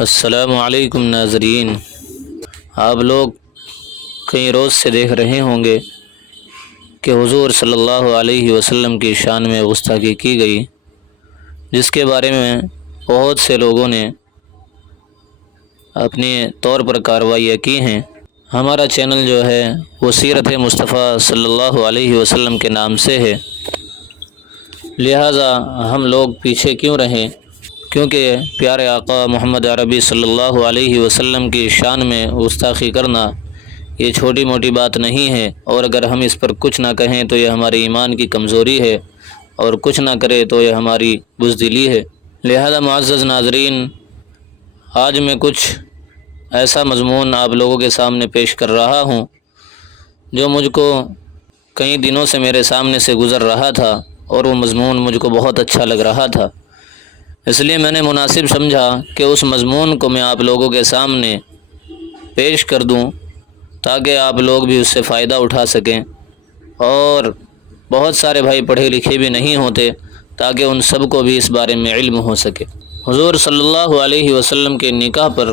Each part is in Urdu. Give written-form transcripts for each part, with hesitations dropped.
السلام علیکم ناظرین، آپ لوگ کئی روز سے دیکھ رہے ہوں گے کہ حضور صلی اللہ علیہ وسلم کی شان میں گستاخی کی گئی، جس کے بارے میں بہت سے لوگوں نے اپنے طور پر کارروائیاں کی ہیں۔ ہمارا چینل جو ہے وہ سیرت مصطفیٰ صلی اللہ علیہ وسلم کے نام سے ہے، لہٰذا ہم لوگ پیچھے کیوں رہیں، کیونکہ پیارے آقا محمد عربی صلی اللہ علیہ وسلم کی شان میں گستاخی کرنا یہ چھوٹی موٹی بات نہیں ہے، اور اگر ہم اس پر کچھ نہ کہیں تو یہ ہمارے ایمان کی کمزوری ہے، اور کچھ نہ کرے تو یہ ہماری بزدلی ہے۔ لہذا معزز ناظرین، آج میں کچھ ایسا مضمون آپ لوگوں کے سامنے پیش کر رہا ہوں جو مجھ کو کئی دنوں سے میرے سامنے سے گزر رہا تھا، اور وہ مضمون مجھ کو بہت اچھا لگ رہا تھا، اس لیے میں نے مناسب سمجھا کہ اس مضمون کو میں آپ لوگوں کے سامنے پیش کر دوں تاکہ آپ لوگ بھی اس سے فائدہ اٹھا سکیں، اور بہت سارے بھائی پڑھے لکھے بھی نہیں ہوتے تاکہ ان سب کو بھی اس بارے میں علم ہو سکے۔ حضور صلی اللہ علیہ وسلم کے نکاح پر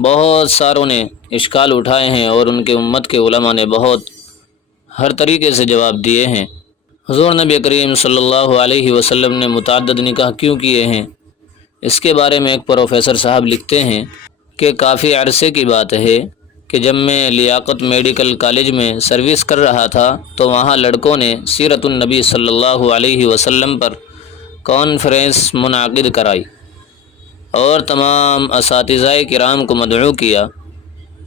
بہت ساروں نے اشکال اٹھائے ہیں، اور ان کے امت کے علماء نے بہت ہر طریقے سے جواب دیے ہیں۔ حضور نبی کریم صلی اللہ علیہ وسلم نے متعدد نکاح کیوں کیے ہیں، اس کے بارے میں ایک پروفیسر صاحب لکھتے ہیں کہ کافی عرصے کی بات ہے کہ جب میں لیاقت میڈیکل کالج میں سروس کر رہا تھا تو وہاں لڑکوں نے سیرت النبی صلی اللہ علیہ وسلم پر کانفرنس منعقد کرائی اور تمام اساتذہ کرام کو مدعو کیا۔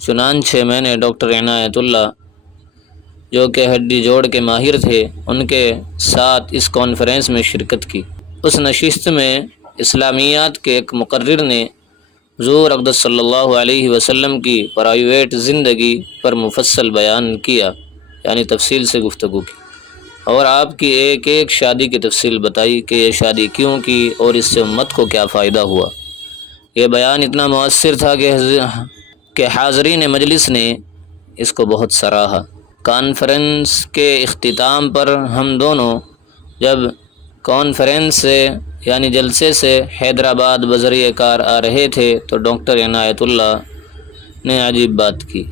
چنانچہ میں نے ڈاکٹر عنایت اللہ جو کہ ہڈی جوڑ کے ماہر تھے، ان کے ساتھ اس کانفرنس میں شرکت کی۔ اس نشست میں اسلامیات کے ایک مقرر نے حضور اقدس صلی اللہ علیہ وسلم کی پرائیویٹ زندگی پر مفصل بیان کیا، یعنی تفصیل سے گفتگو کی، اور آپ کی ایک ایک شادی کی تفصیل بتائی کہ یہ شادی کیوں کی اور اس سے امت کو کیا فائدہ ہوا۔ یہ بیان اتنا مؤثر تھا کہ حاضرین مجلس نے اس کو بہت سراہا۔ کانفرنس کے اختتام پر ہم دونوں جب کانفرنس سے یعنی جلسے سے حیدرآباد بذریعہ کار آ رہے تھے تو ڈاکٹر عنایت اللہ نے عجیب بات کی۔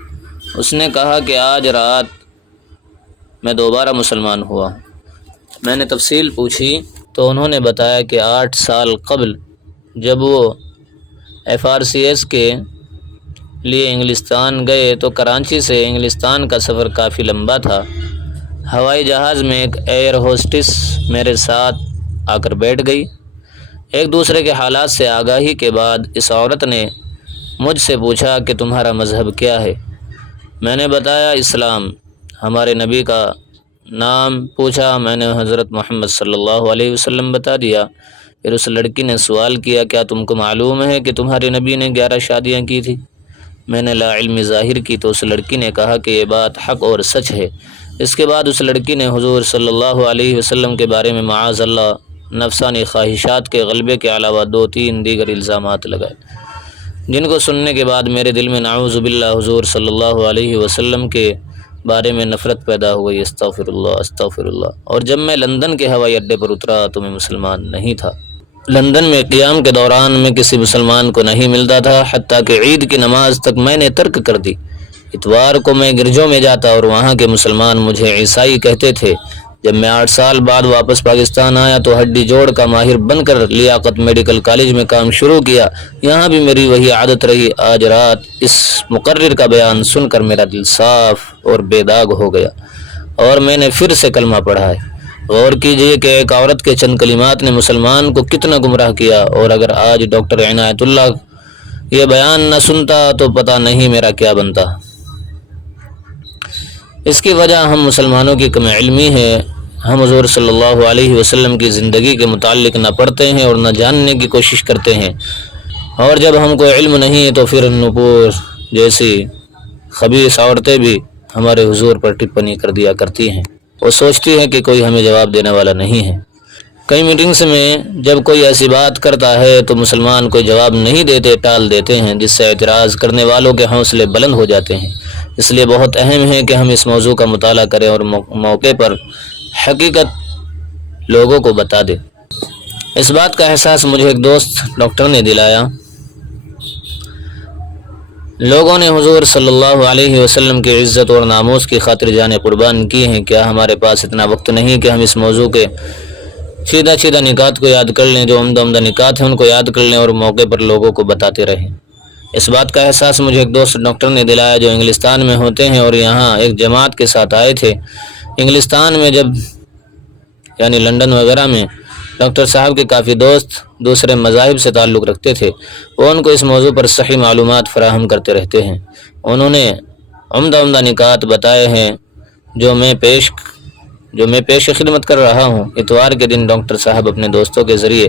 اس نے کہا کہ آج رات میں دوبارہ مسلمان ہوا۔ میں نے تفصیل پوچھی تو انہوں نے بتایا کہ 8 سال قبل جب وہ FRCS کے لیے انگلستان گئے تو کراچی سے انگلستان کا سفر کافی لمبا تھا۔ ہوائی جہاز میں ایک ایئر ہوسٹس میرے ساتھ آ کر بیٹھ گئی۔ ایک دوسرے کے حالات سے آگاہی کے بعد اس عورت نے مجھ سے پوچھا کہ تمہارا مذہب کیا ہے؟ میں نے بتایا اسلام۔ ہمارے نبی کا نام پوچھا، میں نے حضرت محمد صلی اللہ علیہ وسلم بتا دیا۔ پھر اس لڑکی نے سوال کیا، کیا تم کو معلوم ہے کہ تمہارے نبی نے 11 شادیاں کی تھی؟ میں نے لا علمی ظاہر کی تو اس لڑکی نے کہا کہ یہ بات حق اور سچ ہے۔ اس کے بعد اس لڑکی نے حضور صلی اللہ علیہ وسلم کے بارے میں معاذ اللہ نفسانی خواہشات کے غلبے کے علاوہ 2-3 دیگر الزامات لگائے، جن کو سننے کے بعد میرے دل میں نعوذ باللہ حضور صلی اللہ علیہ وسلم کے بارے میں نفرت پیدا ہو گئی۔ استغفر اللہ استغفر اللہ۔ اور جب میں لندن کے ہوائی اڈے پر اترا تو میں مسلمان نہیں تھا۔ لندن میں قیام کے دوران میں کسی مسلمان کو نہیں ملتا تھا، حتیٰ کہ عید کی نماز تک میں نے ترک کر دی۔ اتوار کو میں گرجوں میں جاتا اور وہاں کے مسلمان مجھے عیسائی کہتے تھے۔ جب میں 8 سال بعد واپس پاکستان آیا تو ہڈی جوڑ کا ماہر بن کر لیاقت میڈیکل کالج میں کام شروع کیا۔ یہاں بھی میری وہی عادت رہی۔ آج رات اس مقرر کا بیان سن کر میرا دل صاف اور بے داغ ہو گیا، اور میں نے پھر سے کلمہ پڑھا ہے۔ غور کیجئے کہ ایک عورت کے چند کلمات نے مسلمان کو کتنا گمراہ کیا، اور اگر آج ڈاکٹر عنایت اللہ یہ بیان نہ سنتا تو پتہ نہیں میرا کیا بنتا۔ اس کی وجہ ہم مسلمانوں کی کم علمی ہے۔ ہم حضور صلی اللہ علیہ وسلم کی زندگی کے متعلق نہ پڑھتے ہیں اور نہ جاننے کی کوشش کرتے ہیں، اور جب ہم کو علم نہیں تو پھر نپور جیسی خبیث عورتیں بھی ہمارے حضور پر ٹپنی کر دیا کرتی ہیں۔ وہ سوچتی ہے کہ کوئی ہمیں جواب دینے والا نہیں ہے۔ کئی میٹنگز میں جب کوئی ایسی بات کرتا ہے تو مسلمان کوئی جواب نہیں دیتے، ٹال دیتے ہیں، جس سے اعتراض کرنے والوں کے حوصلے بلند ہو جاتے ہیں۔ اس لیے بہت اہم ہے کہ ہم اس موضوع کا مطالعہ کریں اور موقع پر حقیقت لوگوں کو بتا دیں۔ اس بات کا احساس مجھے ایک دوست ڈاکٹر نے دلایا۔ لوگوں نے حضور صلی اللہ علیہ وسلم کی عزت اور ناموس کی خاطر جانیں قربان کی ہیں۔ کیا ہمارے پاس اتنا وقت نہیں کہ ہم اس موضوع کے چیدہ نکات کو یاد کر لیں؟ جو عمدہ نکات ہیں ان کو یاد کر لیں اور موقع پر لوگوں کو بتاتے رہیں۔ اس بات کا احساس مجھے ایک دوست ڈاکٹر نے دلایا جو انگلستان میں ہوتے ہیں اور یہاں ایک جماعت کے ساتھ آئے تھے۔ انگلستان میں جب یعنی لندن وغیرہ میں ڈاکٹر صاحب کے کافی دوست دوسرے مذاہب سے تعلق رکھتے تھے، وہ ان کو اس موضوع پر صحیح معلومات فراہم کرتے رہتے ہیں۔ انہوں نے عمدہ نکات بتائے ہیں جو میں پیش خدمت کر رہا ہوں۔ اتوار کے دن ڈاکٹر صاحب اپنے دوستوں کے ذریعے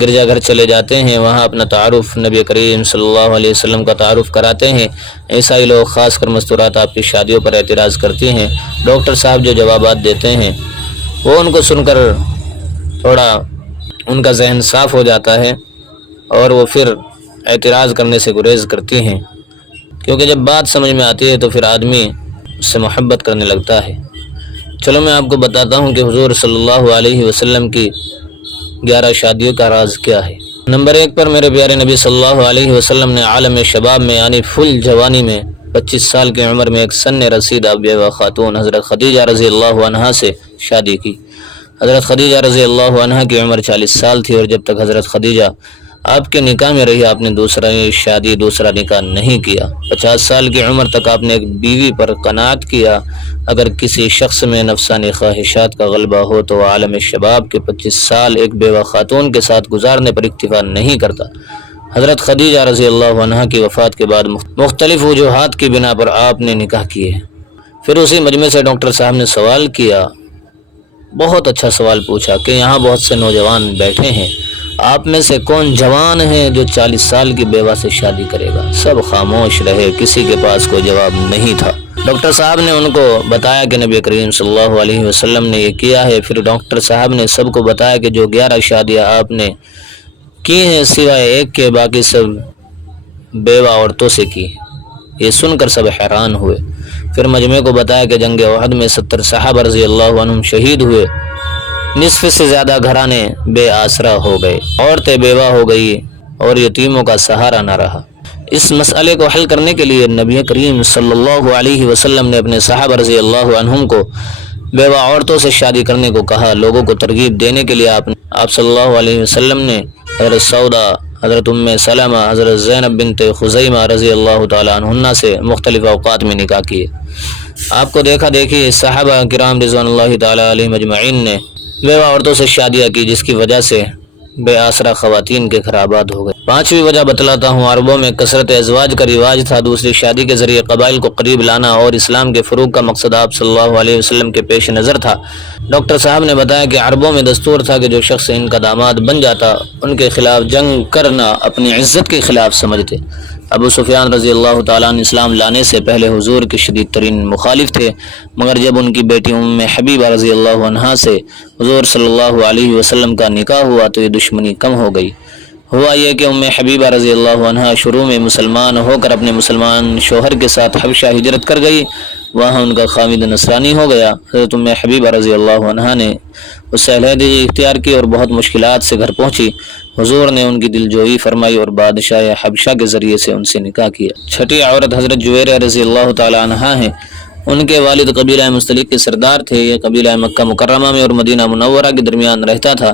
گرجا گھر چلے جاتے ہیں، وہاں اپنا تعارف نبی کریم صلی اللہ علیہ وسلم کا تعارف کراتے ہیں۔ عیسائی لوگ خاص کر مستورات آپ کی شادیوں پر اعتراض کرتی ہیں۔ ڈاکٹر صاحب جو جوابات دیتے ہیں وہ ان کو سن کر تھوڑا ان کا ذہن صاف ہو جاتا ہے اور وہ پھر اعتراض کرنے سے گریز کرتی ہیں، کیونکہ جب بات سمجھ میں آتی ہے تو پھر آدمی اس سے محبت کرنے لگتا ہے۔ چلو میں آپ کو بتاتا ہوں کہ حضور صلی اللہ علیہ وسلم کی 11 شادیوں کا راز کیا ہے۔ نمبر 1 پر میرے پیارے نبی صلی اللہ علیہ وسلم نے عالم شباب میں یعنی فل جوانی میں 25 سال کی عمر میں ایک سن رسیدہ بیوہ خاتون حضرت خدیجہ رضی اللہ عنہا سے شادی کی۔ حضرت خدیجہ رضی اللہ عنہا کی عمر 40 سال تھی اور جب تک حضرت خدیجہ آپ کے نکاح میں رہی آپ نے دوسرا نکاح نہیں کیا۔ 50 سال کی عمر تک آپ نے ایک بیوی پر قناعت کیا۔ اگر کسی شخص میں نفسانی خواہشات کا غلبہ ہو تو وہ عالم شباب کے 25 سال ایک بیوہ خاتون کے ساتھ گزارنے پر اکتفا نہیں کرتا۔ حضرت خدیجہ رضی اللہ عنہا کی وفات کے بعد مختلف وجوہات کی بنا پر آپ نے نکاح کیے۔ پھر اسی مجمع سے ڈاکٹر صاحب نے سوال کیا، بہت اچھا سوال پوچھا کہ یہاں بہت سے نوجوان بیٹھے ہیں، آپ میں سے کون جوان ہے جو 40 سال کی بیوہ سے شادی کرے گا؟ سب خاموش رہے، کسی کے پاس کوئی جواب نہیں تھا۔ ڈاکٹر صاحب نے ان کو بتایا کہ نبی کریم صلی اللہ علیہ وسلم نے یہ کیا ہے۔ پھر ڈاکٹر صاحب نے سب کو بتایا کہ جو 11 شادیاں آپ نے کی ہیں سوائے ایک کے باقی سب بیوہ عورتوں سے کی۔ یہ سن کر سب حیران ہوئے۔ پھر مجمع کو بتایا کہ جنگ احد میں 70 صحابہ رضی اللہ عنہم شہید ہوئے، نصف سے زیادہ گھرانے بے آسرا ہو گئے، عورتیں بیوہ ہو گئی اور یتیموں کا سہارا نہ رہا۔ اس مسئلے کو حل کرنے کے لیے نبی کریم صلی اللہ علیہ وسلم نے اپنے صحابہ رضی اللہ عنہم کو بیوہ عورتوں سے شادی کرنے کو کہا۔ لوگوں کو ترغیب دینے کے لیے آپ صلی اللہ علیہ وسلم نے حضرت سودا، حضرت ام سلمہ، حضرت زینب بنت خزیمہ رضی اللہ تعالی عنہن سے مختلف اوقات میں نکاح کیے۔ آپ کو دیکھا دیکھی صحابہ کرام رضوان اللہ تعالی علیہم اجمعین نے بیوہ عورتوں سے شادیاں کی، جس کی وجہ سے بے آسرا خواتین کے گھر آباد ہو گئے۔ 5ویں وجہ بتلاتا ہوں۔ عربوں میں کثرت ازواج کا رواج تھا، دوسری شادی کے ذریعے قبائل کو قریب لانا اور اسلام کے فروغ کا مقصد آپ صلی اللہ علیہ وسلم کے پیش نظر تھا۔ ڈاکٹر صاحب نے بتایا کہ عربوں میں دستور تھا کہ جو شخص ان کا داماد بن جاتا ان کے خلاف جنگ کرنا اپنی عزت کے خلاف سمجھتے۔ ابو سفیان رضی اللہ تعالیٰ عنہ اسلام لانے سے پہلے حضور کے شدید ترین مخالف تھے، مگر جب ان کی بیٹی ام حبیبہ رضی اللہ عنہا سے حضور صلی اللہ علیہ وسلم کا نکاح ہوا تو یہ دشمنی کم ہو گئی۔ ہوا یہ کہ ام حبیبہ رضی اللہ عنہا شروع میں مسلمان ہو کر اپنے مسلمان شوہر کے ساتھ حبشہ ہجرت کر گئی، وہاں ان کا خامد نصرانی ہو گیا۔ حضرت ام حبیبہ رضی اللہ عنہا نے اس سے علیحدگی اختیار کی اور بہت مشکلات سے گھر پہنچی۔ حضور نے ان کی دل جوئی فرمائی اور بادشاہ حبشہ کے ذریعے سے ان سے نکاح کیا۔ 6ٹھی عورت حضرت جویریہ رضی اللہ تعالی عنہا ہیں۔ ان کے والد قبیلہ مستلق کے سردار تھے۔ یہ قبیلہ مکہ مکرمہ میں اور مدینہ منورہ کے درمیان رہتا تھا۔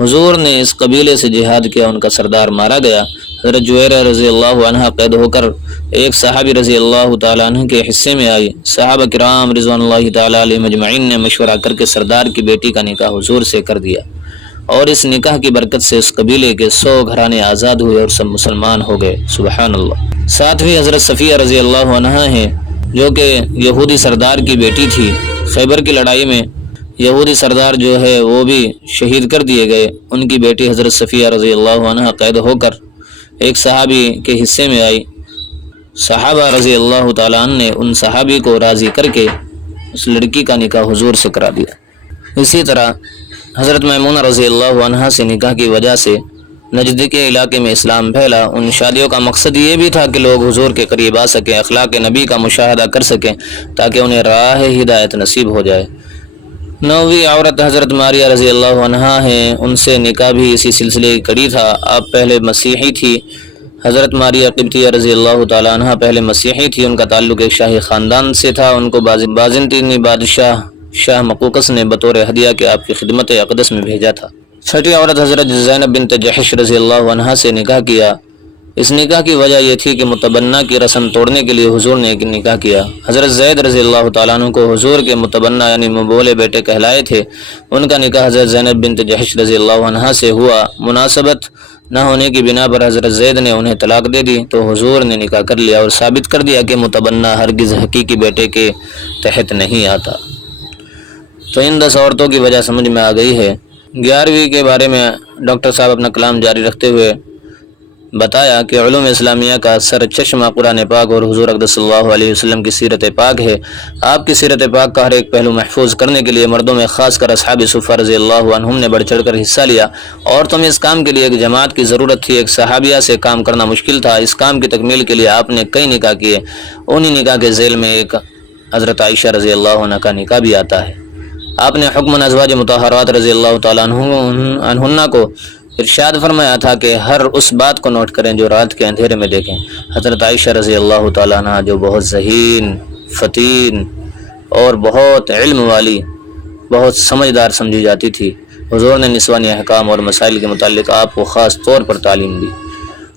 حضور نے اس قبیلے سے جہاد کیا، ان کا سردار مارا گیا۔ حضرت جویریہ رضی اللہ عنہا قید ہو کر ایک صحابی رضی اللہ تعالی عنہ کے حصے میں آئی۔ صحابہ کرام رضوان اللہ تعالی علیہم اجمعین نے مشورہ کر کے سردار کی بیٹی کا نکاح حضور سے کر دیا اور اس نکاح کی برکت سے اس قبیلے کے 100 گھرانے آزاد ہوئے اور سب مسلمان ہو گئے۔ سبحان اللہ۔ 7ویں حضرت صفیہ رضی اللہ عنہا ہیں جو کہ یہودی سردار کی بیٹی تھی۔ خیبر کی لڑائی میں یہودی سردار جو ہے وہ بھی شہید کر دیے گئے۔ ان کی بیٹی حضرت صفیہ رضی اللہ عنہا قید ہو کر ایک صحابی کے حصے میں آئی۔ صحابہ رضی اللہ تعالیٰ عنہ نے ان صحابی کو راضی کر کے اس لڑکی کا نکاح حضور سے کرا دیا۔ اسی طرح حضرت میمونہ رضی اللہ عنہا سے نکاح کی وجہ سے نجد کے علاقے میں اسلام پھیلا۔ ان شادیوں کا مقصد یہ بھی تھا کہ لوگ حضور کے قریب آ سکیں، اخلاق نبی کا مشاہدہ کر سکیں تاکہ انہیں راہ ہدایت نصیب ہو جائے۔ 9ویں عورت حضرت ماریہ رضی اللہ عنہا ہیں۔ ان سے نکاح بھی اسی سلسلے کی کڑی تھا۔ آپ پہلے مسیحی تھی، حضرت ماریہ قبطیہ رضی اللہ تعالیٰ عنہ پہلے مسیحی تھی، ان کا تعلق ایک شاہی خاندان سے تھا۔ ان کو بازنطینی بادشاہ شاہ مقوقس نے بطور ہدیہ کے آپ کی خدمت اقدس میں بھیجا تھا۔ چھٹی عورت حضرت زینب بنت جحش رضی اللہ عنہ سے نکاح کیا۔ اس نکاح کی وجہ یہ تھی کہ متبنہ کی رسم توڑنے کے لیے حضور نے ایک نکاح کیا۔ حضرت زید رضی اللہ تعالیٰ عنہ کو حضور کے متبنہ یعنی مبولے بیٹے کہلائے تھے، ان کا نکاح حضرت زینب بنت جحش رضی اللہ عنہ سے ہوا۔ مناسبت نہ ہونے کی بنا پر حضرت زید نے انہیں طلاق دے دی تو حضور نے نکاح کر لیا اور ثابت کر دیا کہ متبنہ ہرگز حقیقی بیٹے کے تحت نہیں آتا۔ تو ان 10 عورتوں کی وجہ سمجھ میں آ گئی ہے۔ 11ویں کے بارے میں ڈاکٹر صاحب اپنا کلام جاری رکھتے ہوئے بتایا کہ علوم اسلامیہ کا سر چشمہ قرآن پاک اور حضور اقدس صلی اللہ علیہ وسلم کی سیرت پاک ہے۔ آپ کی سیرت پاک کا ہر ایک پہلو محفوظ کرنے کے لیے مردوں میں خاص کر اصحاب صفہ رضی اللہ عنہم نے بڑھ چڑھ کر حصہ لیا۔ عورتوں میں اس کام کے لیے ایک جماعت کی ضرورت تھی، ایک صحابیہ سے کام کرنا مشکل تھا۔ اس کام کی تکمیل کے لیے آپ نے کئی نکاح کیے۔ انہی نکاح کے ذیل میں ایک حضرت عائشہ رضی اللہ عنہ کا نکاح بھی آتا ہے۔ آپ نے حکم ازواج مطہرات رضی اللہ تعالیٰ عنہن کو ارشاد فرمایا تھا کہ ہر اس بات کو نوٹ کریں جو رات کے اندھیرے میں دیکھیں۔ حضرت عائشہ رضی اللہ تعالیٰ عنہ جو بہت ذہین، فتین اور بہت علم والی، بہت سمجھدار سمجھی جاتی تھی، حضور نے نسوانی احکام اور مسائل کے متعلق آپ کو خاص طور پر تعلیم دی۔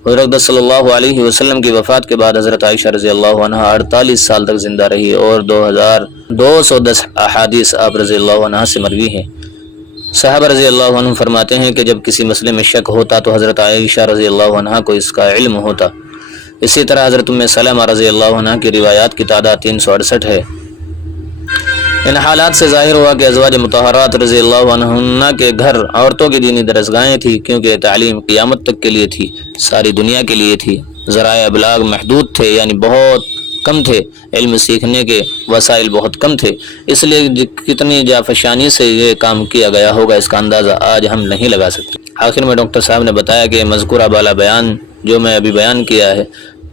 حضور اقدس صلی اللہ علیہ وسلم کی وفات کے بعد حضرت عائشہ رضی اللہ عنہ 48 سال تک زندہ رہی اور 2210 احادیث آپ رضی اللہ عنہ سے مروی ہیں۔ صحابہ رضی اللہ عنہ فرماتے ہیں کہ جب کسی مسئلے میں شک ہوتا تو حضرت عائشہ رضی اللہ عنہ کو اس کا علم ہوتا۔ اسی طرح حضرت ام سلمہ رضی اللہ عنہ کی روایات کی تعداد 368 ہے۔ ان حالات سے ظاہر ہوا کہ ازواج مطہرات رضی اللہ عنہ کے گھر عورتوں کی دینی درسگاہیں تھیں، کیونکہ تعلیم قیامت تک کے لیے تھی، ساری دنیا کے لیے تھی۔ ذرائع ابلاغ محدود تھے، یعنی بہت کم تھے، علم سیکھنے کے وسائل بہت کم تھے، اس لیے کتنی جافشانی سے یہ کام کیا گیا ہوگا اس کا اندازہ آج ہم نہیں لگا سکتے۔ آخر میں ڈاکٹر صاحب نے بتایا کہ مذکورہ بالا بیان جو میں ابھی بیان کیا ہے،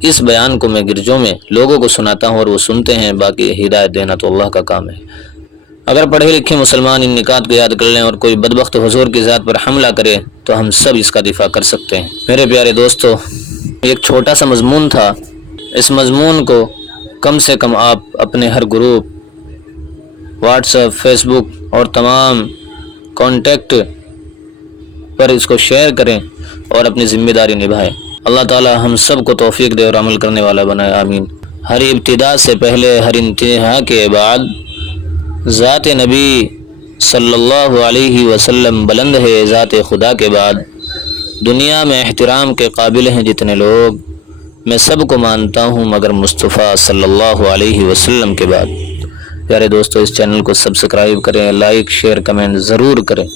اس بیان کو میں گرجوں میں لوگوں کو سناتا ہوں اور وہ سنتے ہیں، باقی ہدایت دینا تو اللہ کا کام ہے۔ اگر پڑھے لکھے مسلمان ان نکات کو یاد کر لیں اور کوئی بدبخت حضور کی ذات پر حملہ کرے تو ہم سب اس کا دفاع کر سکتے ہیں۔ میرے پیارے دوستو، ایک چھوٹا سا مضمون تھا، اس مضمون کو کم سے کم آپ اپنے ہر گروپ، واٹس ایپ، فیس بک اور تمام کانٹیکٹ پر اس کو شیئر کریں اور اپنی ذمہ داری نبھائیں۔ اللہ تعالی ہم سب کو توفیق دے اور عمل کرنے والا بنائے، آمین۔ ہر ابتدا سے پہلے، ہر انتہا کے بعد ذات نبی صلی اللہ علیہ وسلم بلند ہے، ذات خدا کے بعد دنیا میں احترام کے قابل ہیں جتنے لوگ، میں سب کو مانتا ہوں مگر مصطفیٰ صلی اللہ علیہ وسلم کے بعد۔ پیارے دوستو، اس چینل کو سبسکرائب کریں، لائک، شیئر، کمنٹ ضرور کریں۔